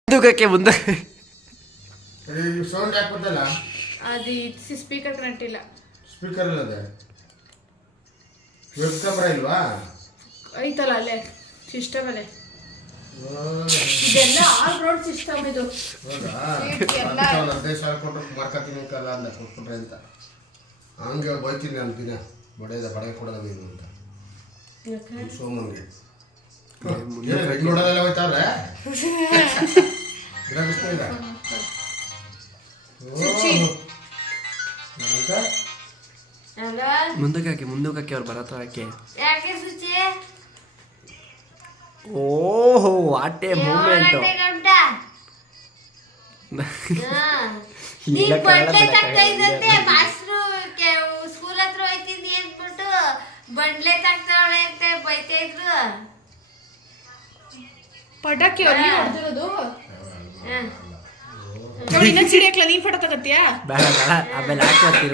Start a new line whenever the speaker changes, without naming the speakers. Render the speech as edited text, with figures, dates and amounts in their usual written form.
ಮುಂದಕ್ಕೆ ಮುಂದೆ
ಸೌಂಡ್ ಹಾಕ್ಬಿಟ್ಟಲ್ಲ
అది స్పీకర్ కనెక్ట్ ಇಲ್ಲ
ಸ್ಪೀಕರ್ ಇಲ್ಲದೆ ವೆಬ್ ಕ್ಯಾಮ್ರಾ ಇಲ್ವಾ
ಐತಲ್ಲ ಅಲ್ಲೇ ಸಿಸ್ಟಮ್ ಅಲ್ಲೇ ಇದೆಲ್ಲ ಆಲ್ ರೋಡ್ ಸಿಸ್ಟಮ್ ಇದು
ಹೌದಾ ದೇಶ ಕೊಟ್ಟು ಮಾಡ್ಕೊತೀನಿ ಕಲ್ಲ ಅಂದ ಕೊಟ್ಬಿಟ್ರೆ ಅಂತ ಹಂಗೆ ಬೈತೀನಿ ನಾನು ದಿನ ಬಡೆ ಕೊಡೋದು ನೀನು ಅಂತ ಸೋಮನ್ಗೆ ಬೆಂಗಳೂರಲ್ಲೆಲ್ಲ ಹೋಯ್ತಾವ್ರೆ ಗಿಡ ಬಿಸ್ತಿಲ್ಲ
ಮುಂದಕ್ಕೆ ಅವ್ರು ಬರತ್ರ ಯಾಕೆ
ಯಾಕೆ ಸುಚಿ
ಓಹೋ ವಾಟ್ ಎ ಮೂಮೆಂಟ್
ನೀ ಬಂಡ್ಲೆ ತಗ್ತಾ ಇದ್ದಂತೆ ಮಾಸ್ಟ್ರು ಸ್ಕೂಲ್ ಹತ್ರ ಹೋಯ್ತಿದ್ದಿ ಅಂದ್ಬಿಟ್ಟು ಬಂಡ್ಲೆ ತಗ್ತಾವಳೆ ಅಂತ ಬೈತಾ ಇದ್ರು
ಪಟಾಕಿ ಅವ್ರು ನೀವು ಹೊಡೆದಿರೋದು ನೋಡಿ ಇನ್ನೊಂದು ಸಿಡಿಯಕ್ಲ ನೀನ್ ಫೋಟೋ ತಗತ್ತೀಯಾ
ಬೇಡ ಆಮೇಲೆ ಹಾಕ್ಬರ್ತೀವಿ